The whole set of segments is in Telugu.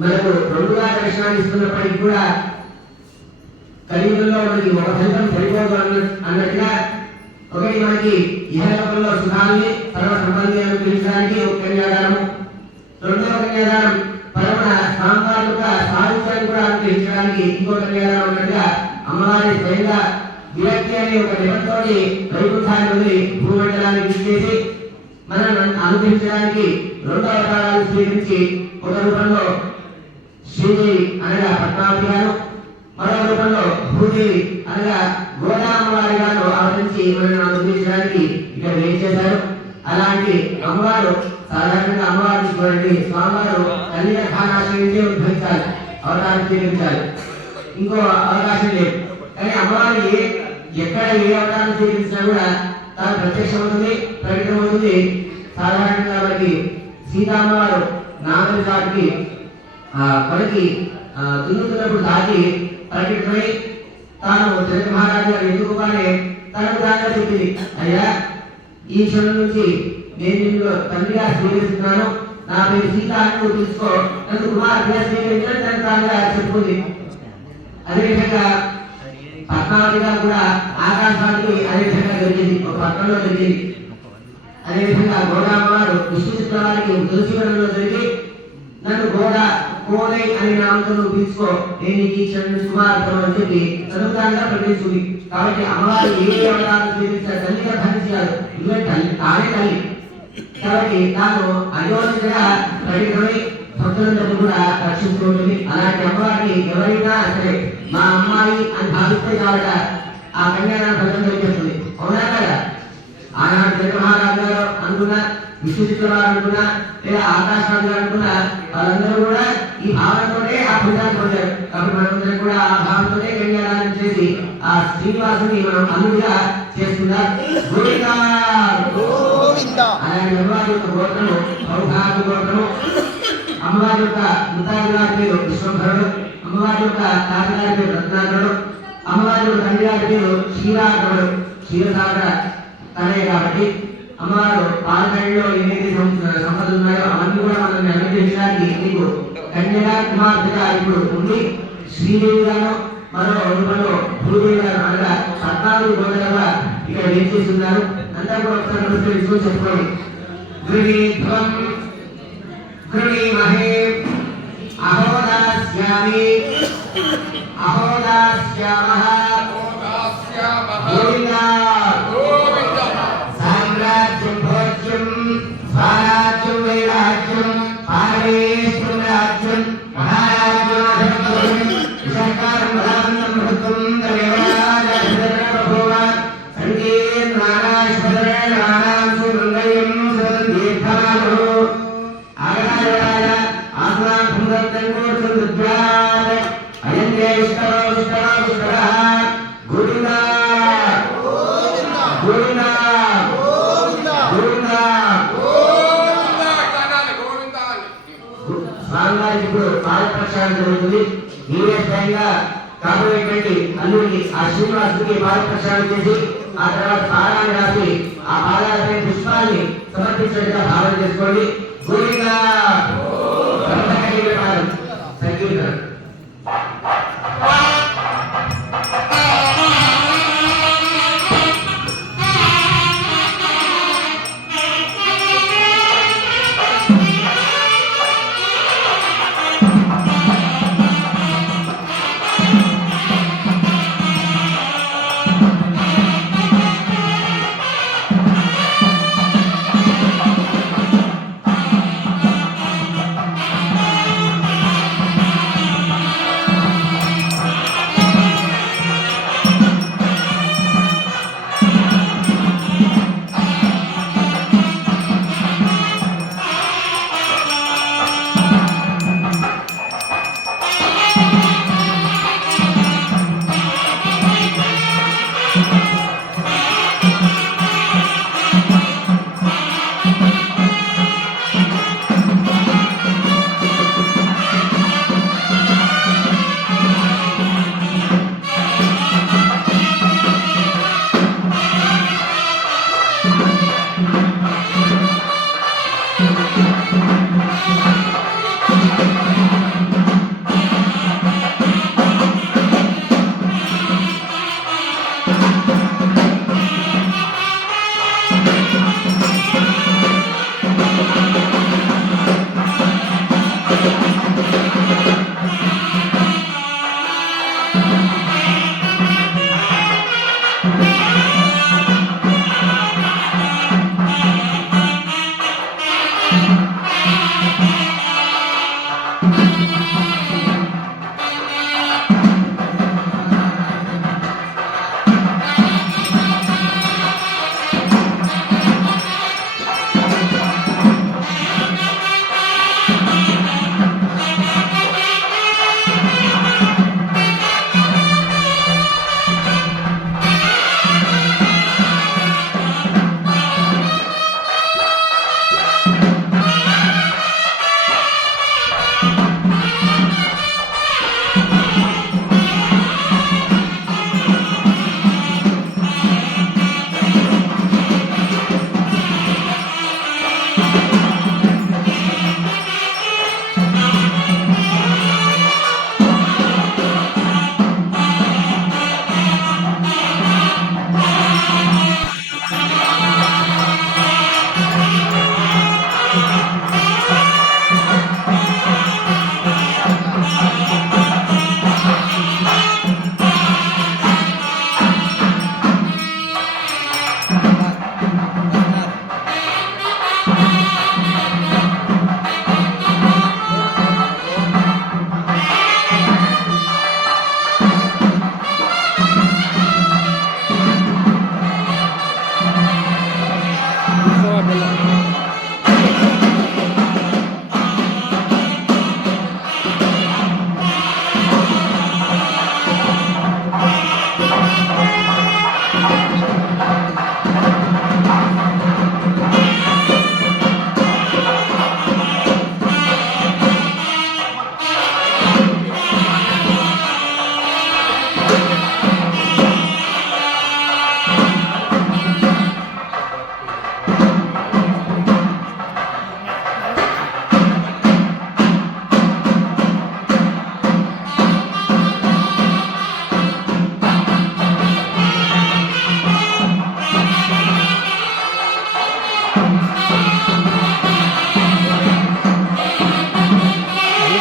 మనకు రెండుగా దర్శనాన్ని ఇస్తున్నప్పటికీ కూడా కలియుగంలో మనకి ఒక ఫలితం సరిపోదు అన్నట్టుగా ఒకటి మనకి ఇహలోకంలో సుఖాన్ని సర్వ సంబంధి అనుగ్రహించడానికి ఒక కన్యాదానము, రెండవ కన్యాదానం పరమణ స్వామివారి యొక్క సాహిత్యాన్ని కూడా అనుగ్రహించడానికి ఇంకో కన్యాదానం ఉన్నట్టుగా అమ్మవారి స్వయంగా విరక్తి అనే ఒక నిబంధతోటి వైకుంఠాన్ని వదిలి భూమండలాన్ని విడిచేసి మనల్ని అనుగ్రహించడానికి రెండవ అవతారాలు స్వీకరించి ఒక రూపంలో శ్రీదేవి అనగా పద్మావతి గారు, మరో రూపంలో భూదేవి అనగా గోదామవారి గారు అవతరించి మనల్ని అనుగ్రహించడానికి ఇక్కడ ఏం చేశారు. అలాంటి అమ్మవారు సాధారణంగా అమ్మవారిని చూడండి, స్వామివారు తల్లి రకాన్ని ఉద్భవించాలి, అవతారం స్వీకరించాలి, ఇంకో అవకాశం లేదు. కానీ అమ్మవారి ఎక్కడ ఏ అవతారం స్వీకరించినా కూడా తాను ప్రత్యక్షమవుతుంది, ప్రకటమవుతుంది. సాధారణంగా వారికి సీతామ్మవారు నాగరి దాటికి కొలకి దున్నుతున్నప్పుడు దాటి ప్రకటమై తాను జనక మహారాజు గారు ఎందుకుగానే తనకు దాకా చెప్పింది, అయ్యా ఈ క్షణం నుంచి నేను నిన్ను తండ్రిగా స్వీకరిస్తున్నాను, నా పేరు సీత అని నువ్వు తీసుకో, నన్ను కుమార్తెగా స్వీకరించడం తన తానుగా చెప్పుకుంది. అదేవిధంగా పద్మావతిగా కూడా ఆకాశానికి అదేవిధంగా జరిగింది, ఒక పట్టణంలో జరిగింది. అదేవిధంగా గోదామ్మవారు విష్ణు వారికి తులసివనంలో జరిగి నన్ను గోదా కోదై అనే నామంతో నువ్వు తీసుకో, నేను ఈ క్షణం కుమార్తె అని చెప్పి తనుతానుగా ప్రకటించుకుంది. కాబట్టి అమ్మవారు ఏ అవతారం స్వీకరించారు, తల్లిగా ధరించారు, తానే తల్లి. కాబట్టి తాను అయోధ్యగా ప్రకటమై భక్తులందరూ కూడా రక్షించుకుంటుంది. అలాంటి అమ్మవారిని ఎవరైనా సరే మా అమ్మాయి అని భావిస్తే కాబట్టి ఆ కన్యాదాన ఫలితం దొరికేస్తుంది. అవునా కదా? ఆనాడు జనక మహారాజు గారు అనుకున్నా, విశ్వజిత్వారు అనుకున్నా, లేదా ఆకాశరాజు గారు అనుకున్నా, వాళ్ళందరూ కూడా ఈ భావంతోనే ఆ ఫలితాన్ని పొందారు. కాబట్టి మనందరం కూడా ఆ భావంతోనే కన్యాదానం చేసి ఆ శ్రీనివాసుని మనం అల్లుడిగా చేసుకున్నారు. అలాంటి అమ్మవారి యొక్క గోత్రము సౌభాగ్య గోత్రము. అమ్మవారి యొక్క ముతాజు గారి పేరు విశ్వంభరుడు, అమ్మవారి యొక్క తాతగారి పేరు రత్నాకరుడు, అమ్మవారి యొక్క తండ్రి గారి పేరు క్షీరాకరుడు, క్షీరసాగర తనే. కాబట్టి అమ్మవారు పాలకడిలో ఎన్నైతే సంపదలు ఉన్నాయో అవన్నీ కూడా మనల్ని అనుగ్రహించడానికి నీకు కన్యగా కుమార్తెగా ఇప్పుడు ఉండి శ్రీదేవి గారు మరో రూపంలో భూదేవి గారు అనగా 14 గోడలుగా ఇక్కడ ఏం చేస్తున్నారు. అంతా కూడా ఒకసారి నమస్కరించుకొని చెప్పుకోండి. గృహీధ్వం గృహీమహే అహోదాస్యామి అహోదాస్యామః గోవిందా సామ్రాజ్యం భోజ్యం స్వరాజ్యం వైరాజ్యం పారవేశ్వరం రాజ్యం మహారాజ్యం సర్కారం రామం భృతం దేవారాజభూవ సంగీత నారాయణ నారాయణ సుందరం సుందీర్ఘాలు ఆగరాజ ఆత్మా భూదత్తంగోర్ సంద్రాత్ అయం దేవిష్టో విష్టో విష్టః గోవిందా గోవిందా గోవిందా గోవిందా గోవిందా కానాలి గోవిందా. స్వామివారికి ఇప్పుడు పాద ప్రక్షాళన జరుగుతుంది. మీరే స్వయంగా కాబోయేటువంటి అల్లుడికి ఆ శ్రీనివాసుడికి పాద ప్రక్షాళన చేసి ఆ తర్వాత పాదాన్ని రాసి ఆ పాదాలపై పుష్పాన్ని సమర్పించినట్టుగా భావన చేసుకోండి. గోవిందా సంకీర్తన.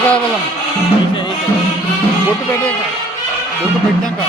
కావాలమ్మ బొట్టు పెట్టాక బొట్టు పెట్టాక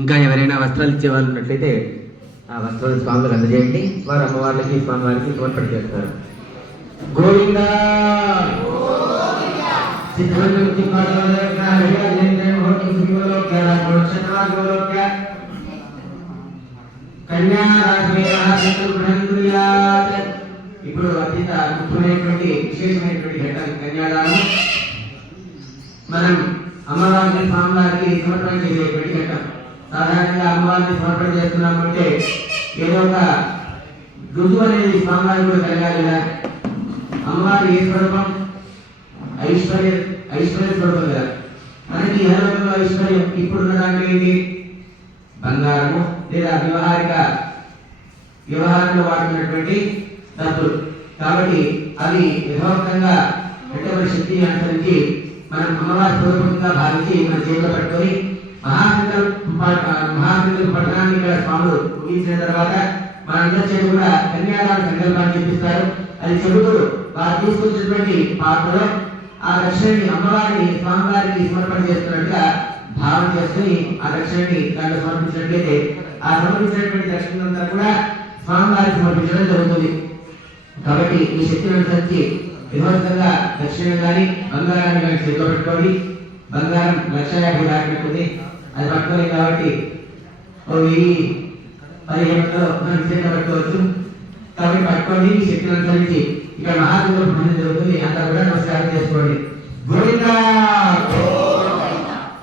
ఇంకా ఎవరైనా వస్త్రాలు ఇచ్చే వాళ్ళు ఉన్నట్లయితే ఆ వస్త్రాలు స్వాములకు అందజేయండి. వారు అమ్మవార్లకి స్వామివారికి సమర్పణ చేస్తారు. గోవింద ఇప్పుడు అత్యంత ముఖ్యమైనటువంటి విశేషమైనటువంటి ఘట్టం కన్యాదానం. మనం అమ్మవారికి స్వామివారికి సమర్పణ చేసేటువంటి ఘట్టం. సాధారణంగా అమ్మవారిని సమర్పణ చేస్తున్నామంటే ఏదో ఒక రుజువు అనేది స్వామివారికి కూడా కలగాలి కదా. అమ్మవారి ఏ స్వరూపం? ఐశ్వర్య స్వరూపం కదా. మనకి ఇహలోకంలో ఐశ్వర్యం ఇప్పుడున్న దాంట్లో ఏంటి? బంగారము లేదా వ్యవహారిక వ్యవహారంలో వాడుతున్నటువంటి డబ్బులు. కాబట్టి అవి యథోక్తంగా అంటే మన శక్తిని అనుసరించి మనం అమ్మవారి స్వరూపంగా భావించి మన చేతిలో పట్టుకొని మహాసంకల్ప పట్టణాన్ని ఇక్కడ స్వాములు ముగించిన తర్వాత మనందరి చేతి కూడా కన్యాదాన సంకల్పాన్ని చెప్పిస్తారు. అది చెబుతూ వారు తీసుకొచ్చినటువంటి పాత్రలో ఆ దక్షిణని అమ్మవారిని స్వామివారికి సమర్పణ చేస్తున్నట్టుగా భావన చేసుకుని ఆ దక్షిణని దాంట్లో సమర్పించినట్లయితే ఆ సమర్పించినటువంటి దక్షిణంతా కూడా స్వామివారికి సమర్పించడం జరుగుతుంది. కాబట్టి ఈ శక్తిని అనుసరించి విధంగా దక్షిణ కానీ బంగారాన్ని కానీ చేతిలో పెట్టుకోండి. బంగారం 1,50,000 దాటినట్టుంది, అది పట్టుకోలేదు కాబట్టి 1015 మనం చేతిలో పెట్టుకోవచ్చు. కాబట్టి పట్టుకోండి. ఈ శక్తిని అనుసరించి ఇక్కడ మహాదేవుడు జరుగుతుంది. అంతా కూడా నమస్కారం చేసుకోండి.